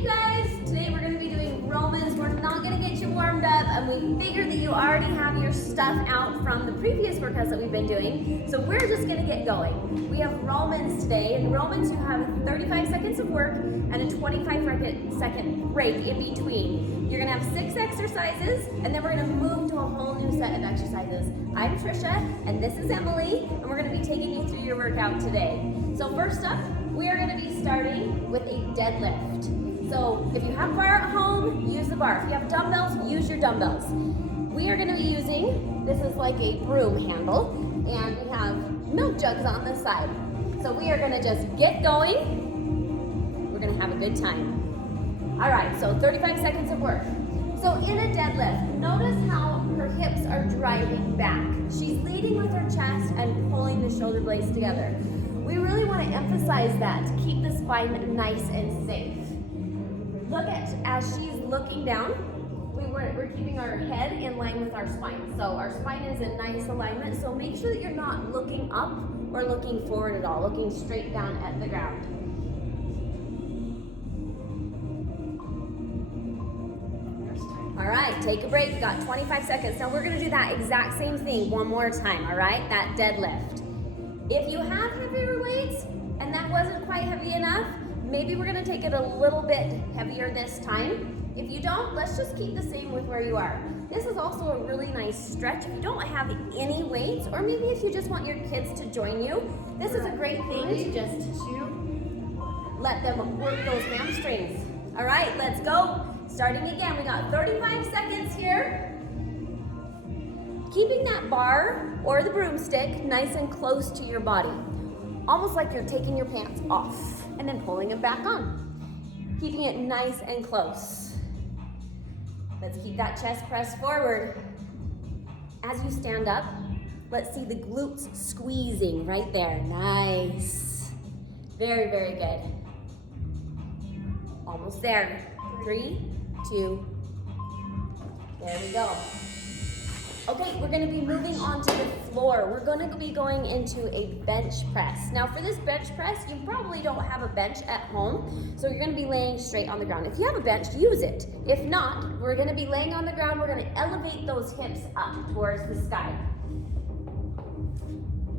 Hey guys, today we're going to be doing Romans. We're not going to get you warmed up, and we figured that you already have your stuff out from the previous workouts that we've been doing, so we're just going to get going. We have Romans today. In Romans you have 35 seconds of work and a 25-second break in between. You're going to have 6 exercises, and then we're going to move to a whole new set of exercises. I'm Trisha, and this is Emily, and we're going to be taking you through your workout today. So first up, we are going to be starting with a deadlift. So if you have a bar at home, use the bar. If you have dumbbells, use your dumbbells. We are going to be using, this is like a broom handle, and we have milk jugs on the side. So we are going to just get going. We're going to have a good time. All right, so 35 seconds of work. So in a deadlift, notice how her hips are driving back. She's leading with her chest and pulling the shoulder blades together. We really want to emphasize that to keep the spine nice and safe. Look at, as she's looking down, we're keeping our head in line with our spine. So our spine is in nice alignment, so make sure that you're not looking up or looking forward at all, looking straight down at the ground. All right, take a break, you got 25 seconds. Now we're gonna do that exact same thing one more time, all right? That deadlift. If you have heavier weights and that wasn't quite heavy enough, maybe we're gonna take it a little bit heavier this time. If you don't, let's just keep the same with where you are. This is also a really nice stretch. If you don't have any weights, or maybe if you just want your kids to join you, this is a great thing to just let them work those hamstrings. All right, let's go. Starting again, we got 35 seconds here. Keeping that bar or the broomstick nice and close to your body. Almost like you're taking your pants off and then pulling them back on. Keeping it nice and close. Let's keep that chest pressed forward. As you stand up, let's see the glutes squeezing right there. Nice. Very, very good. Almost there. 3, 2, there we go. Okay, we're gonna be moving on to the floor. We're gonna be going into a bench press. Now for this bench press, you probably don't have a bench at home, so you're gonna be laying straight on the ground. If you have a bench, use it. If not, we're gonna be laying on the ground. We're gonna elevate those hips up towards the sky.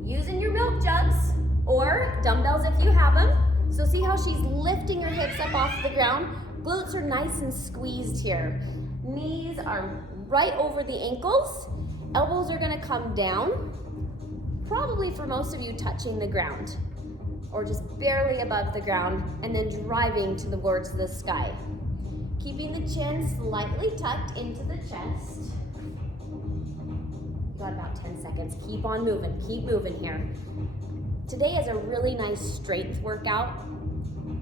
Using your milk jugs or dumbbells if you have them. So see how she's lifting her hips up off the ground? Glutes are nice and squeezed here. Knees are right over the ankles. Elbows are gonna come down, probably for most of you touching the ground, or just barely above the ground, and then driving towards the sky. Keeping the chin slightly tucked into the chest. Got about 10 seconds. Keep on moving, keep moving here. Today is a really nice strength workout.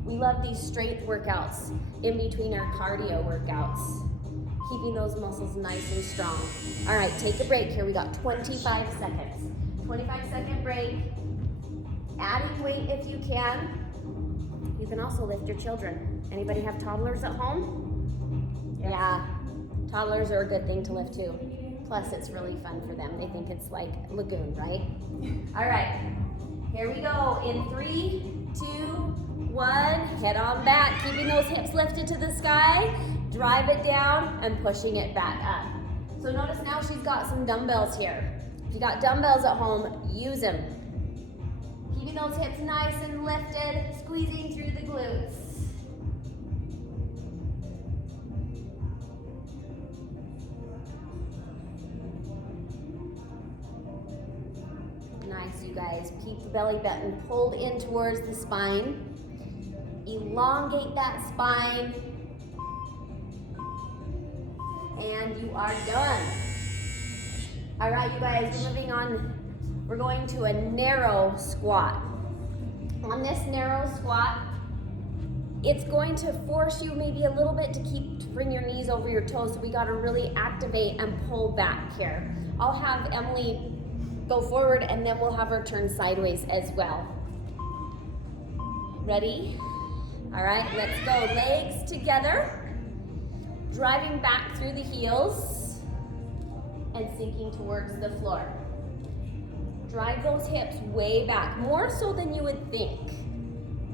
We love these strength workouts in between our cardio workouts. Keeping those muscles nice and strong. All right, take a break here. We got 25 seconds. 25-second break. Adding weight if you can. You can also lift your children. Anybody have toddlers at home? Yeah, toddlers are a good thing to lift too. Plus, it's really fun for them. They think it's like lagoon, right? All right, here we go. In 3, 2, 1, head on back. Keeping those hips lifted to the sky. Drive it down and pushing it back up. So notice now she's got some dumbbells here. If you got dumbbells at home, use them. Keeping those hips nice and lifted, squeezing through the glutes. Nice, you guys. Keep the belly button pulled in towards the spine. Elongate that spine. And you are done. All right, you guys, we're moving on. We're going to a narrow squat. On this narrow squat, it's going to force you maybe a little bit to bring your knees over your toes, so we gotta really activate and pull back here. I'll have Emily go forward and then we'll have her turn sideways as well. Ready? All right, let's go. Legs together. Driving back through the heels and sinking towards the floor. Drive those hips way back, more so than you would think.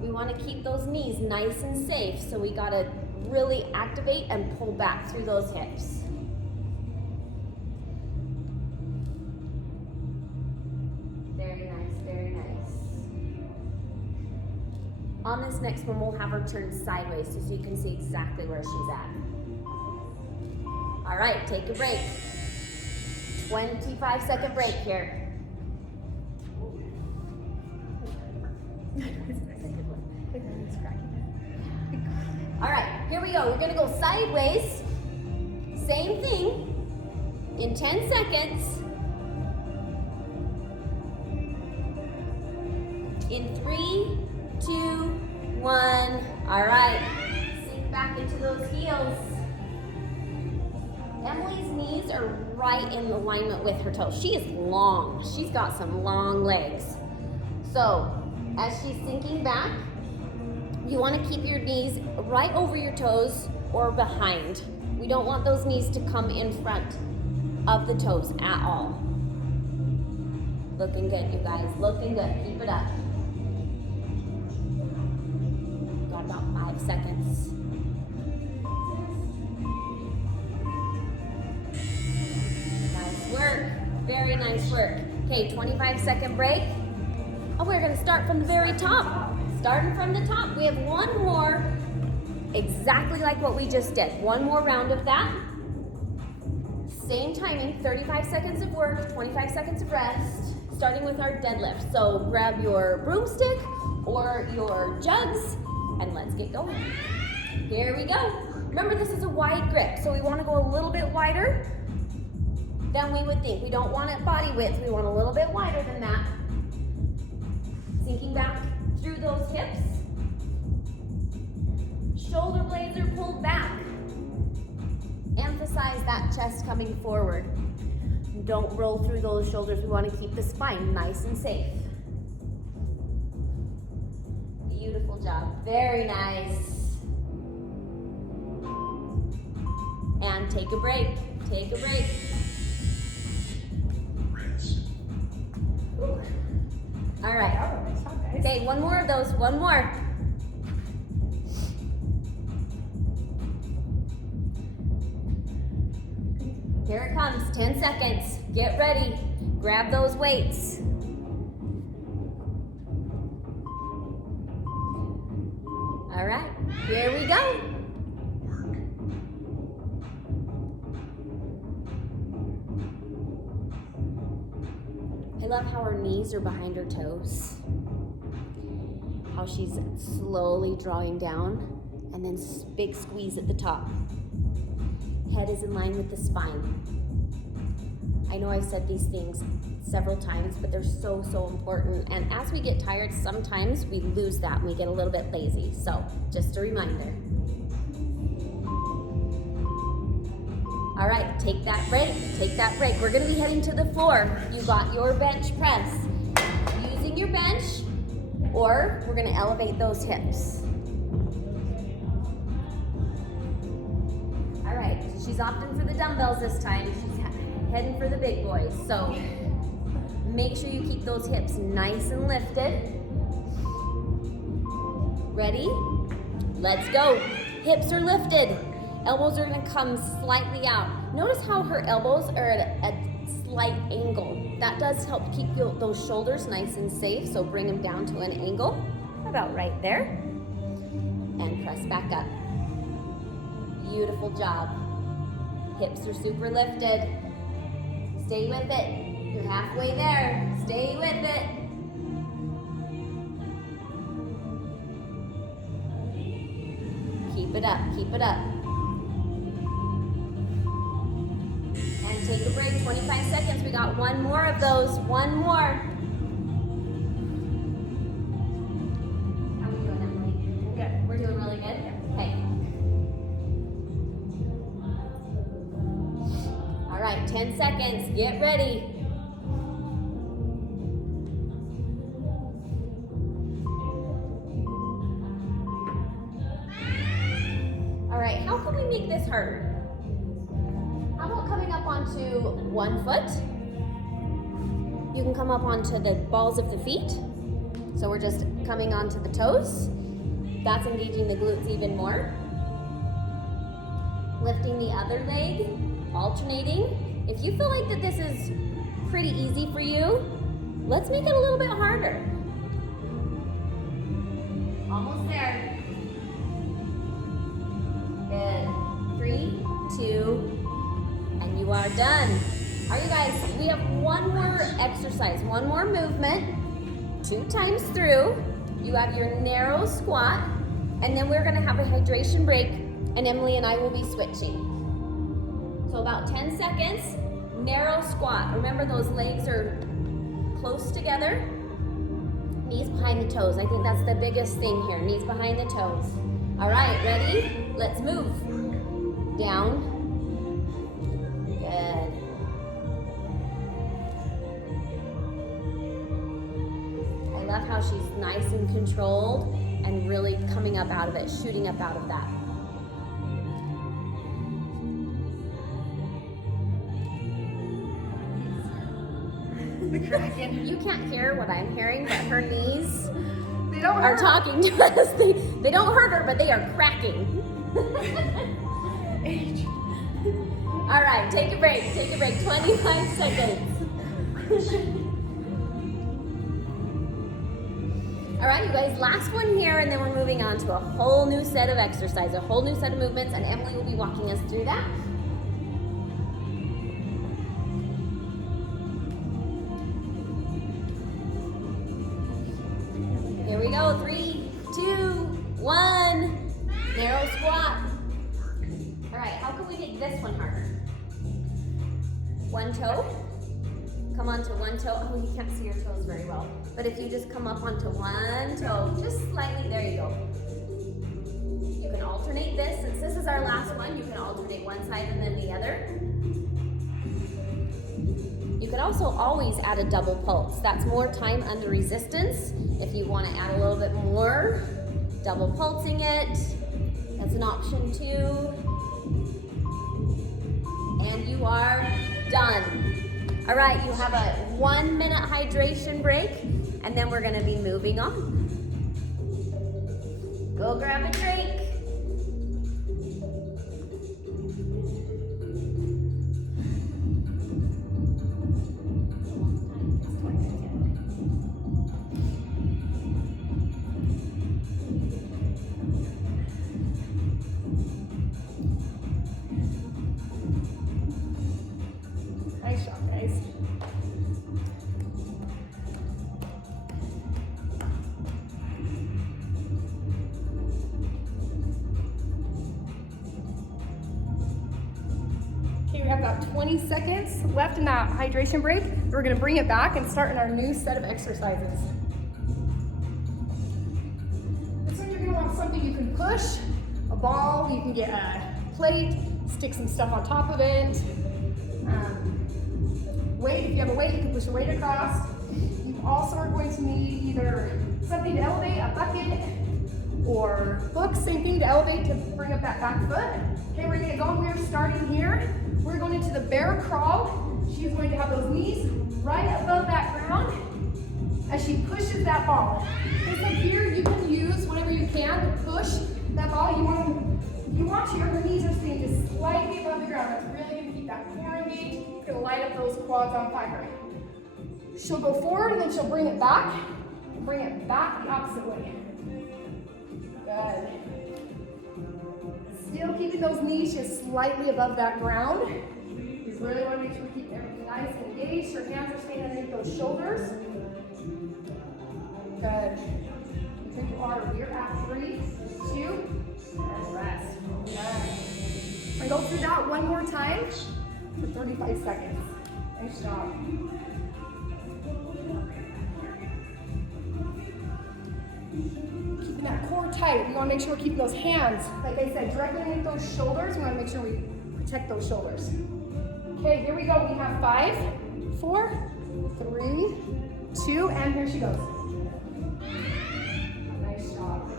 We want to keep those knees nice and safe, so we got to really activate and pull back through those hips. Very nice, very nice. On this next one, we'll have her turn sideways so you can see exactly where she's at. All right, take a break. 25-second break here. All right, here we go. We're gonna go sideways. Same thing in 10 seconds. In 3, 2, 1. All right, sink back into those heels. Emily's knees are right in alignment with her toes. She is long. She's got some long legs. So as she's sinking back, you want to keep your knees right over your toes or behind. We don't want those knees to come in front of the toes at all. Looking good, you guys. Looking good. Keep it up. Got about 5 seconds. Nice work. Very nice work. Okay, 25-second break. Oh, we're going to start from the very top. Starting from the top, we have one more, exactly like what we just did. One more round of that. Same timing, 35 seconds of work, 25 seconds of rest, starting with our deadlift. So grab your broomstick or your jugs, and let's get going. Here we go. Remember, this is a wide grip, so we want to go a little bit wider than we would think. We don't want it body width, we want a little bit wider than that. Sinking back through those hips. Shoulder blades are pulled back. Emphasize that chest coming forward. Don't roll through those shoulders. We want to keep the spine nice and safe. Beautiful job. Very nice. And take a break. Take a break. Ooh. All right. Okay, one more of those. One more. Here it comes. 10 seconds. Get ready. Grab those weights. All right. Here we go. I love how her knees are behind her toes. How she's slowly drawing down and then big squeeze at the top. Head is in line with the spine. I know I've said these things several times, but they're so, so important. And as we get tired, sometimes we lose that and we get a little bit lazy. So just a reminder. All right, take that break, take that break. We're gonna be heading to the floor. You got your bench press. Using your bench, or we're gonna elevate those hips. All right, she's opting for the dumbbells this time. She's heading for the big boys. So make sure you keep those hips nice and lifted. Ready? Let's go. Hips are lifted. Elbows are gonna come slightly out. Notice how her elbows are at a slight angle. That does help keep those shoulders nice and safe, so bring them down to an angle, about right there. And press back up. Beautiful job. Hips are super lifted. Stay with it. You're halfway there. Stay with it. Keep it up, keep it up. And take a break, 25 seconds. We got one more of those, one more. How are we doing, Emily? Good. We're doing really good? Okay. All right, 10 seconds, get ready. All right, how can we make this harder? How about coming up onto one foot? You can come up onto the balls of the feet. So we're just coming onto the toes. That's engaging the glutes even more. Lifting the other leg, alternating. If you feel like that this is pretty easy for you, let's make it a little bit harder. Almost there. Good. 3, 2, and you are done. All right, you guys, we have one more exercise, one more movement, 2 times through. You have your narrow squat, and then we're gonna have a hydration break, and Emily and I will be switching. So about 10 seconds, narrow squat. Remember those legs are close together. Knees behind the toes. I think that's the biggest thing here, knees behind the toes. All right, ready? Let's move. Down. Good. I love how she's nice and controlled and really coming up out of it, shooting up out of that. You can't hear what I'm hearing, but her knees are talking to us. They don't hurt her, but they are cracking. All right, take a break. 25 seconds. All right, you guys, last one here, and then we're moving on to a whole new set of exercise, a whole new set of movements, and Emily will be walking us through that. Here we go, 3, 2, 1, narrow squat. All right, how can we make this one harder? One toe, come onto one toe. Oh, you can't see your toes very well. But if you just come up onto one toe, just slightly, there you go. You can alternate this. Since this is our last one, you can alternate one side and then the other. You could also always add a double pulse. That's more time under resistance. If you want to add a little bit more, double pulsing it, that's an option too. And you are done. All right, you have a 1-minute hydration break, and then we're gonna be moving on. Go grab a drink. Nice job, guys. Okay, we have about 20 seconds left in that hydration break. We're gonna bring it back and start in our new set of exercises. This one you're gonna want something you can push, a ball, you can get a plate, stick some stuff on top of it. Weight, if you have a weight, you can push a weight across. You also are going to need either something to elevate, a bucket, or books, same thing to elevate to bring up that back foot. Okay, we're gonna go, we're starting here. We're going into the bear crawl. She's going to have those knees right above that ground as she pushes that ball. Okay, so here you can use whatever you can to push that ball. If you want to, her knees are staying just slightly above the ground. That's really gonna keep that core engaged. It's gonna light up those quads on fire. She'll go forward and then she'll bring it back the opposite way. Good. Still keeping those knees just slightly above that ground. You really want to make sure we keep everything nice and engaged. Her hands are staying underneath those shoulders. Good. Here you are. We're at 3, 2, and rest. Good. And go through that one more time for 35 seconds. Nice job. Keeping that core tight. We want to make sure we're keeping those hands, like I said, directly underneath those shoulders. We want to make sure we protect those shoulders. Okay, here we go. We have 5, 4, 3, 2, and here she goes. Nice job.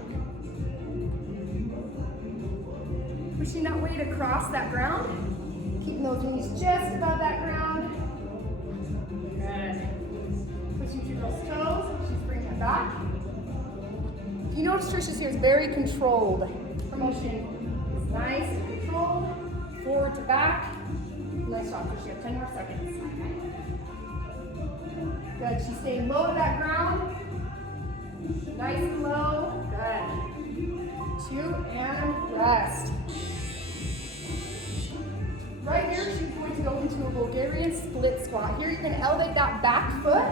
Pushing that weight across that ground. Keeping those knees just above that ground. Good. Pushing through those toes. She's bringing it back. notice Trisha's here is very controlled. Her motion is nice and controlled. Forward to back. Nice job, Trish. You have 10 more seconds. Good. She's staying low to that ground. Nice and low. Good. 2 and rest. Right here, she's going to go into a Bulgarian split squat. Here, you're going to elevate that back foot.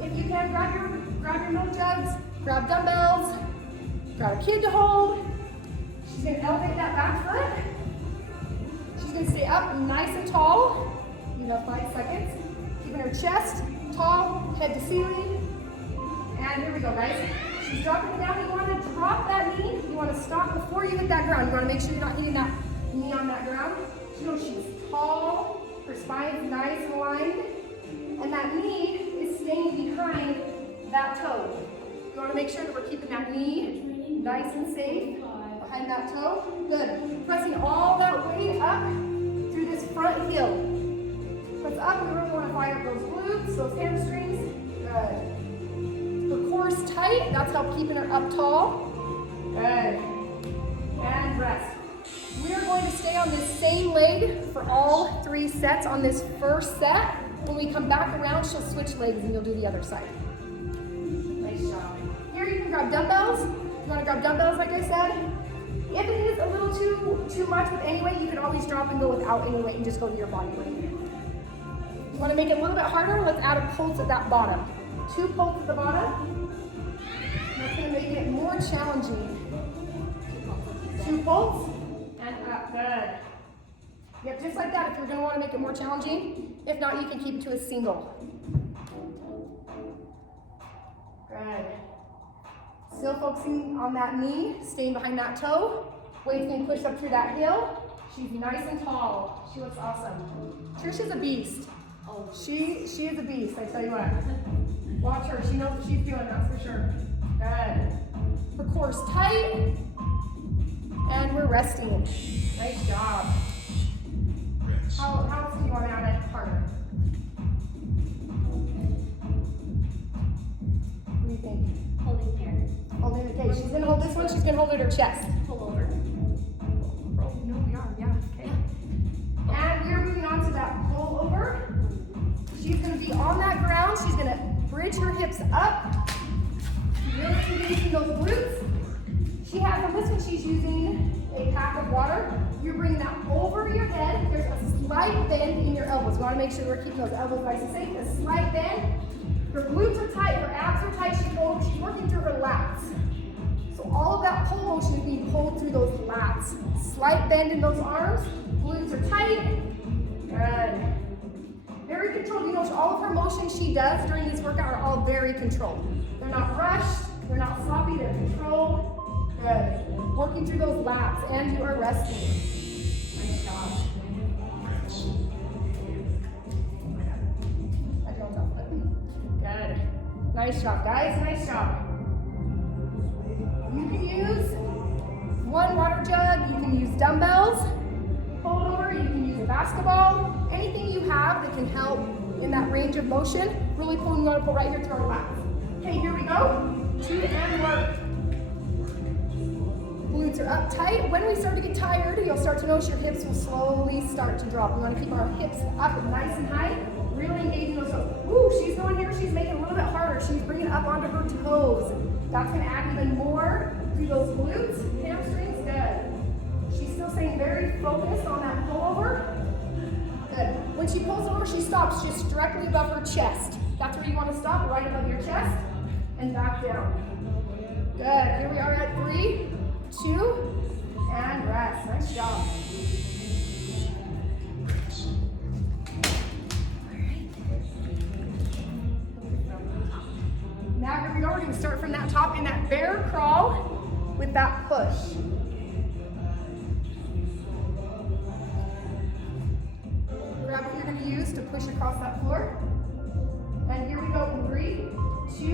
If you can, grab your milk jugs, grab dumbbells, grab a kid to hold. She's going to elevate that back foot. She's going to stay up nice and tall. You have 5 seconds. Keeping her chest tall, head to ceiling. And here we go, guys. She's dropping it down. You want to drop that knee. You want to stop before you hit that ground. You want to make sure you're not hitting that knee on that ground. You know she's tall. Her spine's nice and aligned. And that knee is staying behind that toe. You want to make sure that we're keeping that knee nice and safe behind that toe. Good. Pressing all that weight up through this front heel. Press up. We really want to fire up those glutes, those hamstrings. Good. Her core's tight. That's how keeping her up tall. Good. And rest. We are going to stay on this same leg for all 3 sets on this first set. When we come back around, she'll switch legs and you'll do the other side. Nice job. Here you can grab dumbbells. You want to grab dumbbells like I said. If it is a little too much with any weight, you can always drop and go without any weight and just go to your body weight. You want to make it a little bit harder? Let's add a pulse at that bottom. 2 pulses at the bottom. That's going to make it more challenging. 2 pulses. And up, good. Yep, just like that if you're going to want to make it more challenging. If not, you can keep it to a single. Good. Still focusing on that knee, staying behind that toe. Weight's being pushed up through that heel. She's nice and tall. She looks awesome. Trisha's a beast. Oh, she is a beast, I tell you what. Watch her, she knows what she's doing, that's for sure. Good. Her core's tight. And we're resting. Nice job. How else do you want to add it harder? What do you think? Holding here. Holding it. Okay, she's going to hold this one. She's going to hold it at her chest. Pull over. No, we are. Yeah. Okay. And we are moving on to that pull over. She's going to be on that ground. She's going to bridge her hips up. Really engaging those glutes. She has on this one, she's using a pack of water. You're bringing that over your head. There's a slight bend in your elbows. We want to make sure we're keeping those elbows nice and safe. A slight bend. Her glutes are tight, her abs are tight. She's working through her lats. So all of that pull motion is being pulled through those lats. Slight bend in those arms. Glutes are tight. Good. Very controlled. You know, all of her motions she does during this workout are all very controlled. They're not rushed. They're not sloppy. They're controlled. Good. Working through those lats, and you are resting. Nice job. Good. Nice job, guys. Nice job. You can use 1 water jug. You can use dumbbells. Hold over. You can use a basketball. Anything you have that can help in that range of motion. Really pull. You want to pull right here through our lats. Okay, here we go. 2 and work. Glutes are up tight. When we start to get tired, you'll start to notice your hips will slowly start to drop. We want to keep our hips up nice and high, really engaging those toes. Ooh, she's going here. She's making it a little bit harder. She's bringing it up onto her toes. That's going to add even more to those glutes, hamstrings. Good. She's still staying very focused on that pullover. Good. When she pulls over, she stops just directly above her chest. That's where you want to stop, right above your chest, and back down. Good. Here we are at 3, 2, and rest. Nice job. Now here we go. We're going to start from that top in that bear crawl with that push. Grab what you're going to use to push across that floor. And here we go in 3, 2,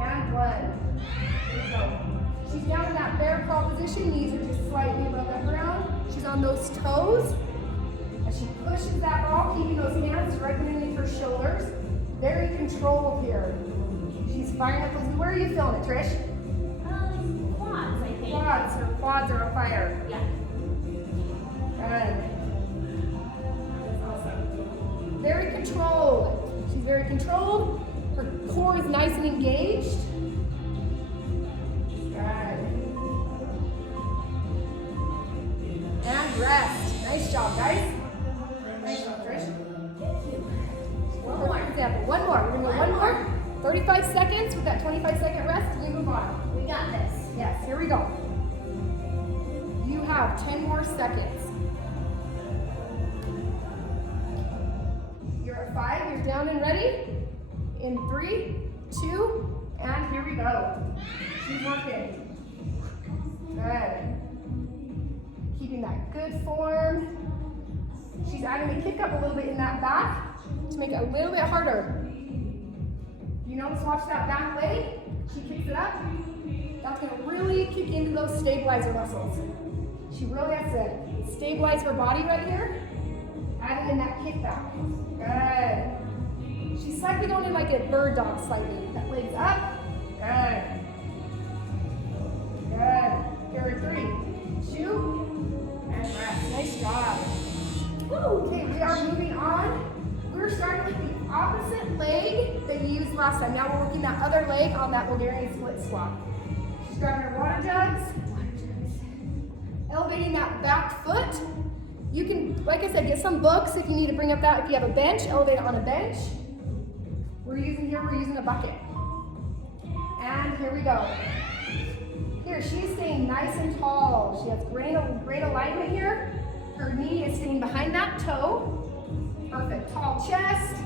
and 1. Here we go. She's down in that bear crawl position. Knees are just slightly above the ground. She's on those toes. As she pushes that ball, keeping those hands directly underneath her shoulders. Very controlled here. She's firing up those. Where are you feeling it, Trish? Core quads. Her quads are on fire. Yeah. Good. That's awesome. Very controlled. She's very controlled. Her core is nice and engaged. Good. And rest. Nice job, guys. Nice job, Trish. For example, one more. We're gonna go one more. 35 seconds with that 25-second rest, and you move on. We got this. Yes, here we go. You have 10 more seconds. You're at 5, you're down and ready. In 3, 2, and here we go. She's working. Good. Keeping that good form. She's adding the kick up a little bit in that back to make it a little bit harder. You notice, watch that back leg. She kicks it up. That's going to really kick into those stabilizer muscles. She really has to stabilize her body right here. Adding in that kick back. Good. She's slightly going in like a bird dog slightly. That leg's up. Good. Good. Here in 3, 2, and rest. Nice job. Woo. Okay, we are moving on. We're starting with the opposite leg that you used last time. Now we're working that other leg on that Bulgarian split squat. She's grabbing her water jugs. Elevating that back foot. You can, like I said, get some books if you need to bring up that. If you have a bench, elevate it on a bench. We're using a bucket. And here we go. Here, she's staying nice and tall. She has great alignment here. Her knee is staying behind that toe. Perfect. Tall chest.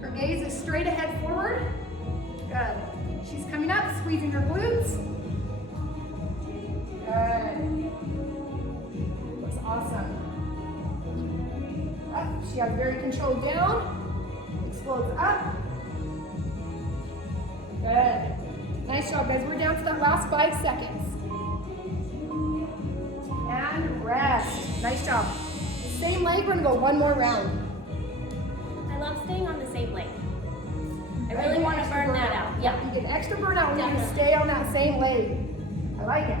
Her gaze is straight ahead forward. Good. She's coming up, squeezing her glutes. Good. Looks awesome. Up. She has very controlled down. Explodes up. Good. Nice job, guys. We're down to that last 5 seconds. And rest. Nice job. Same leg, we're gonna go one more round. I love staying on the same leg. I really want to burn that out. Yeah. You get an extra burnout when you stay on that same leg. I like it.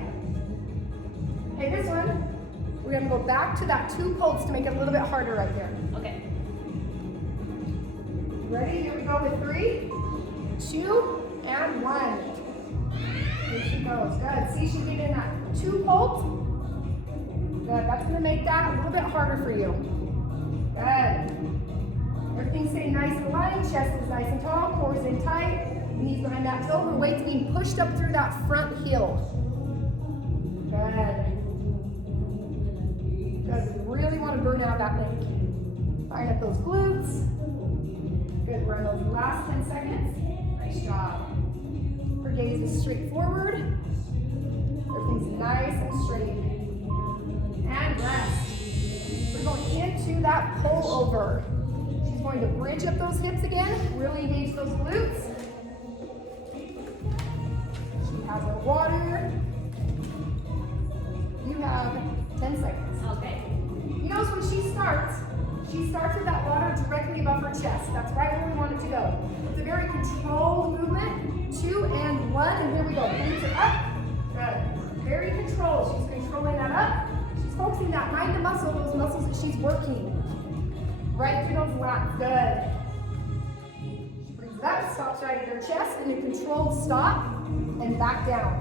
Okay, this one, we're gonna go back to that 2 pulls to make it a little bit harder right there. Okay. Ready? Here we go with 3, 2, and 1. Here she goes. Good. See, she's getting that 2 pulls. Good. That's gonna make that a little bit harder for you. Good. Everything's staying nice and aligned, chest is nice and tall, core is in tight, knees behind that toe, her weight's being pushed up through that front heel. Good. Good, we really want to burn out that leg. Fire up those glutes. Good, we're in those last 10 seconds. Nice job. Her gaze is straight forward. Everything's nice and straight. And rest. We're going into that pull over. Going to bridge up those hips again, really engage those glutes. She has her water. You have 10 seconds. Okay. You notice when she starts with that water directly above her chest. That's right where we want it to go. It's a very controlled movement. 2 and 1, and here we go. Glutes are up. Good. Very controlled. She's controlling that up. She's focusing that mind to muscle, those muscles that she's working. Right through those lats, good. She brings it up, stops right at her chest in a controlled stop, and back down.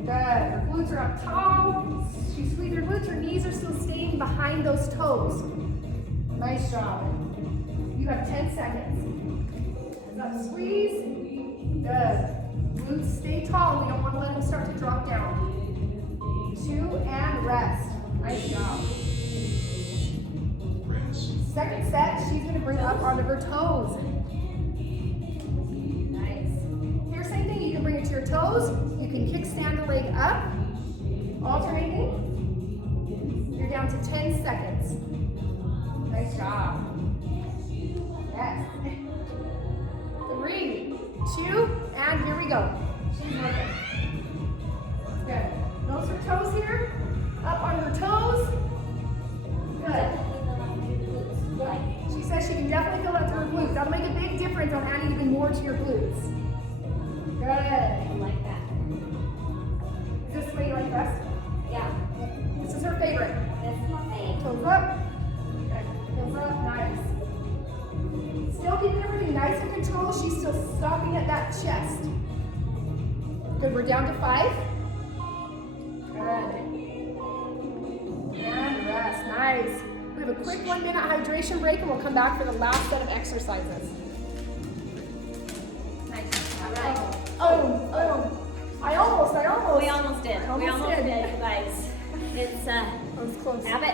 Good, her glutes are up tall. She squeezes her glutes, her knees are still staying behind those toes. Nice job. You have 10 seconds. Hands up, squeeze. Good. Glutes stay tall, we don't want to let them start to drop down. 2 and rest. Nice job. Second set, she's going to bring up onto her toes. Nice. Here, same thing, you can bring it to your toes. You can kickstand the leg up, alternating. You're down to 10 seconds. Nice job. Yes. 3, 2, and here we go. She's working. Good. Notice her toes here, up on her toes. Good. She says she can definitely feel that through her glutes. That'll make a big difference on adding even more to your glutes. Good. I like that. Is this the way Good, we're down to 5. Good. And rest, nice. We have a quick 1-minute hydration break and we'll come back for the last set of exercises. Nice. All right. Oh. I almost. We almost did. We almost did, you guys. It's That was close. habit.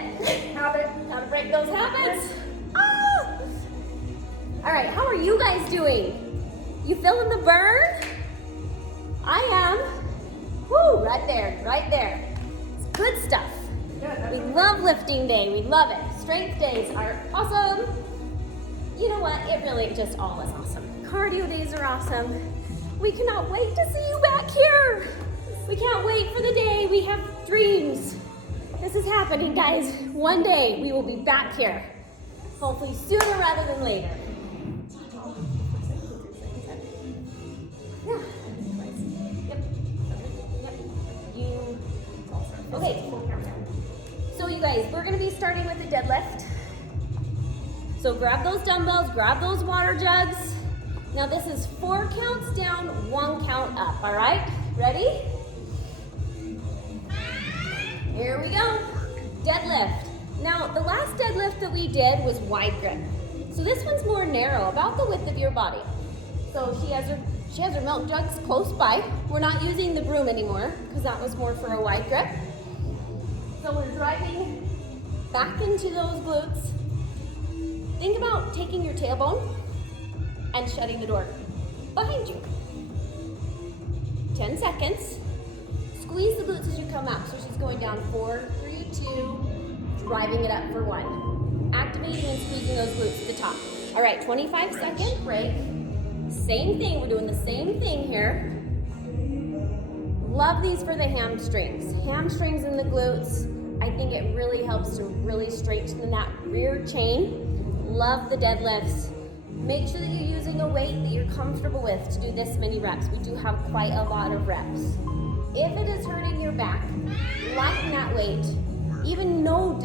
Habit. How to break those habits. Ah! All right, how are you guys doing? You feeling the burn? I am. Woo, right there. It's good stuff. Good. We love lifting day, we love it. Strength days are awesome. You know what, it really just all is awesome. Cardio days are awesome. We cannot wait to see you back here. We can't wait for the day we have dreams. This is happening, guys. One day we will be back here. Hopefully sooner rather than later. Yeah. Yep. You. Okay. So you guys, we're gonna be starting with a deadlift. So grab those dumbbells, grab those water jugs. Now this is 4 counts down, 1 count up, all right? Ready? Here we go. Deadlift. Now the last deadlift that we did was wide grip. So this one's more narrow, about the width of your body. So she has her milk jugs close by. We're not using the broom anymore because that was more for a wide grip. So we're driving back into those glutes. Think about taking your tailbone and shutting the door behind you. 10 seconds. Squeeze the glutes as you come up. So she's going down 4, 3, 2, driving it up for 1. Activating and squeezing those glutes to the top. All right, 25-second break. Same thing, we're doing the same thing here. Love these for the hamstrings. Hamstrings and the glutes. I think it really helps to really strengthen that rear chain. Love the deadlifts. Make sure that you're using a weight that you're comfortable with to do this many reps. We do have quite a lot of reps. If it is hurting your back, lighten that weight. Even no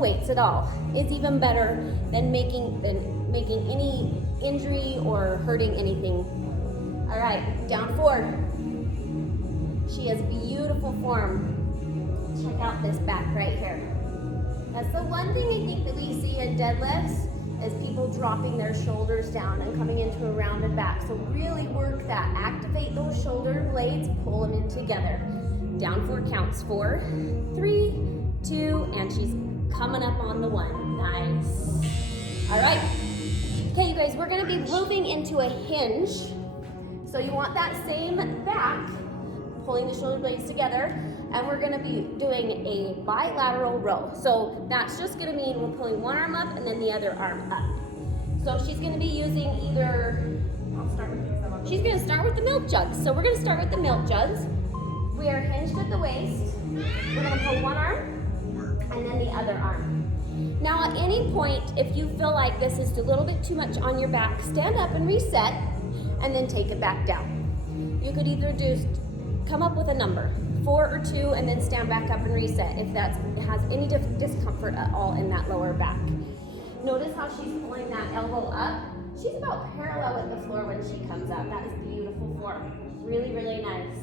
weights at all is even better than making any injury or hurting anything. All right, down 4. She has beautiful form. Check out this back right here. That's the one thing I think that we see in deadlifts is people dropping their shoulders down and coming into a rounded back. So really work that. Activate those shoulder blades, pull them in together. Down 4 counts. 4, 3, 2, and she's coming up on the 1. Nice. All right. Okay, you guys, we're gonna be moving into a hinge. So you want that same back, pulling the shoulder blades together, and we're gonna be doing a bilateral row. So that's just gonna mean we're pulling one arm up and then the other arm up. So she's gonna be using she's gonna start with the milk jugs. So we're gonna start with the milk jugs. We are hinged at the waist. We're gonna pull one arm and then the other arm. Now at any point, if you feel like this is a little bit too much on your back, stand up and reset and then take it back down. You could either come up with a number, 4 or 2, and then stand back up and reset if that has any discomfort at all in that lower back. Notice how she's pulling that elbow up. She's about parallel with the floor when she comes up. That is beautiful form. Really, really nice.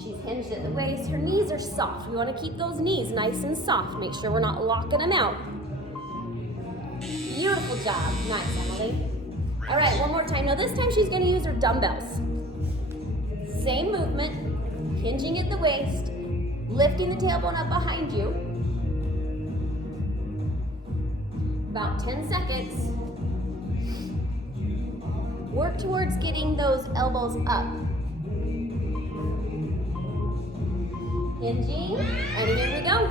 She's hinged at the waist. Her knees are soft. We want to keep those knees nice and soft. Make sure we're not locking them out. Beautiful job. Nice, Emily. All right, one more time. Now this time she's going to use her dumbbells. Same movement, hinging at the waist, lifting the tailbone up behind you. About 10 seconds. Work towards getting those elbows up. Hinging, and here we go.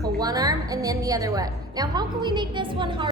Pull one arm and then the other one. Now how can we make this one hard?